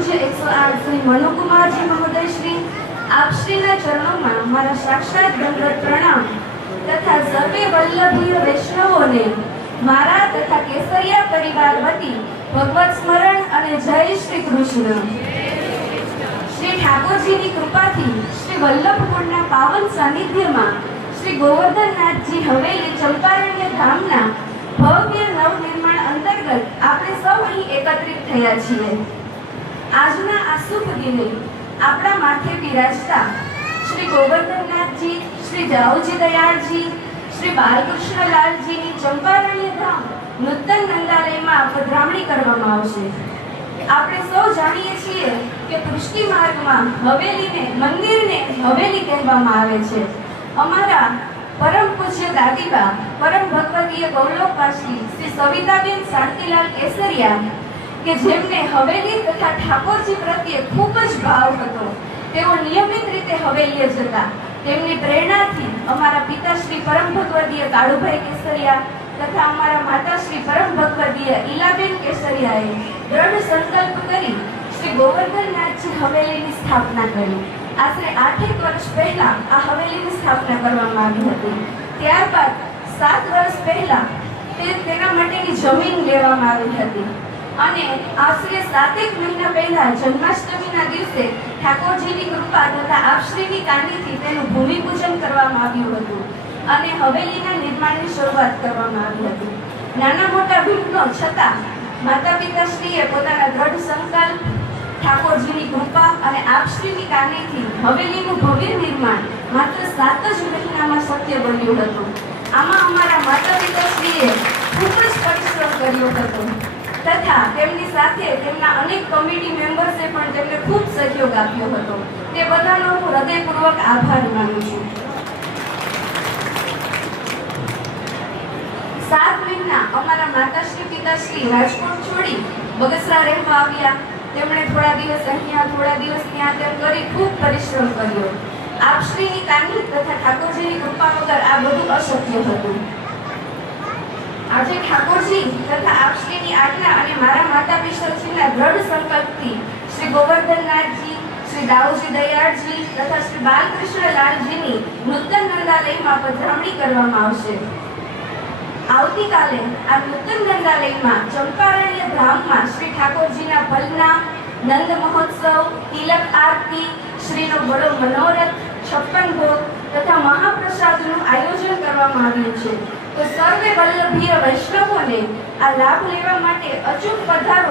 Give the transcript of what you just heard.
પૂજ્ય 108 શ્રી મનુકુમારજી મહોદય શ્રી આપશ્રીના ચરણોમાં મારા સાક્ષાત દંડવત પ્રણામ તથા સર્વે વલ્લભીય વૈષ્ણવોને મારા તથા કેસરિયા પરિવાર વતી ભગવત સ્મરણ અને જય શ્રી કૃષ્ણ। શ્રી ઠાકોરજીની કૃપાથી શ્રી વલ્લભકુંડના પાવન સાનિધ્યમાં શ્રી ગોવર્ધનનાથજી હવેલી ચંપારણ્ય ધામના ભવ્ય નવનિર્માણ અંતર્ગત આપણે સૌ અહીં એકત્રિત થયા છીએ। આજના આ શુભ દિને આપણા માથે બિરાજતા શ્રી ગોવર્ધનનાથજી, શ્રી જાઉજી દયાળજી, શ્રી બાલકૃષ્ણલાલજીની ચંપારણ્ય ધામ નૂતન નંદાલયમાં પધરામણી કરવામાં આવશે। આપણે સૌ જાણીએ છીએ કે પૃષ્ટિ માર્ગમાં હવેલીને, મંદિરને હવેલી કહેવામાં આવે છે। અમારા પરમ પૂજ્ય દાદીબા પરમ ભગવદીય ગૌરવપાશ્રી શ્રી સવિતાબેન શાંતિલાલ કેસરિયા કે જેમને હવેલી તથા ઠાકોરજી પ્રત્યે ખૂબ જ ભાવ હતો, તેઓ નિયમિત રીતે હવેલીએ જતા। તેમની પ્રેરણાથી અમારા પિતાશ્રી પરમ ભગવદીય કાળુભાઈ કેસરિયા તથા અમારા માતાશ્રી પરમ ભગવદીય ઈલાબેન કેસરિયાએ દ્રઢ સંકલ્પ કરી શ્રી ગોવર્ધનનાથજી હવેલીની સ્થાપના કરી। આશરે 8 વર્ષ પહેલા આ હવેલીની સ્થાપના કરવામાં આવી હતી। ત્યારબાદ 7 વર્ષ પહેલા તેના માટેની જમીન લેવામાં આવી હતી અને આશરે 7 મહિના પહેલા જન્માષ્ટમીના દિવસે ઠાકોરજીની કૃપા તથા આપશ્રીની કાનીથી તેનું ભૂમિપૂજન કરવામાં આવ્યું હતું અને હવેલીના નિર્માણની શરૂઆત કરવામાં આવી હતી। નાના મોટા વિઘ્નો છતાં માતા પિતાશ્રીએ પોતાના દ્રઢ સંકલ્પ, ઠાકોરજીની કૃપા અને આપશ્રીની કાનીથી હવેલીનું ભવ્ય નિર્માણ માત્ર 7 જ મહિનામાં શક્ય બન્યું હતું। આમાં અમારા માતા પિતાશ્રીએ ખૂબ જ પરિશ્રમ કર્યો હતો તથા તેમની સાથે તેમના અનેક કમિટી મેમ્બર્સે પણ તેમને ખૂબ સહયોગ આપ્યો હતો। તે બધાનો હું હૃદયપૂર્વક આભાર માનું છું। 7 મહિના અમારા માતાશ્રી પિતાશ્રી રાજકોટ છોડી બગસરા રહેવા આવ્યા। તેમણે થોડા દિવસ અહીંયા, થોડા દિવસ ત્યાં તેમ કરી ખૂબ પરિશ્રમ કર્યો। આપશ્રીની કાની તથા ઠાકોરજીની કૃપા વગર આ બધું અશક્ય હતું। આજે ઠાકોરજી તથા આપશ્રીની આજ્ઞા અને મારા માતા પિતાશ્રીના દ્રઢ સંકલ્પથી શ્રી ગોવર્ધનનાથજી, શ્રી દાઉજી દયાળજી તથા શ્રી બાલકૃષ્ણલાલજીની નૂતન નંદાલયમાં પધરામણી કરવામાં આવશે। આવતીકાલે આ નૂતન નંદાલયમાં ચંપારણ્ય ધામમાં શ્રી ઠાકોરજીના ભલના, નંદ મહોત્સવ, તિલક આરતી, શ્રીનો બડો મનોરથ, 56 ભોગ તથા મહાપ્રસાદનું આયોજન કરવામાં આવ્યું છે। તો સર્વે વલ્લભીય વૈષ્ણવોને આ લાભ લેવા માટે અચૂક પધારો।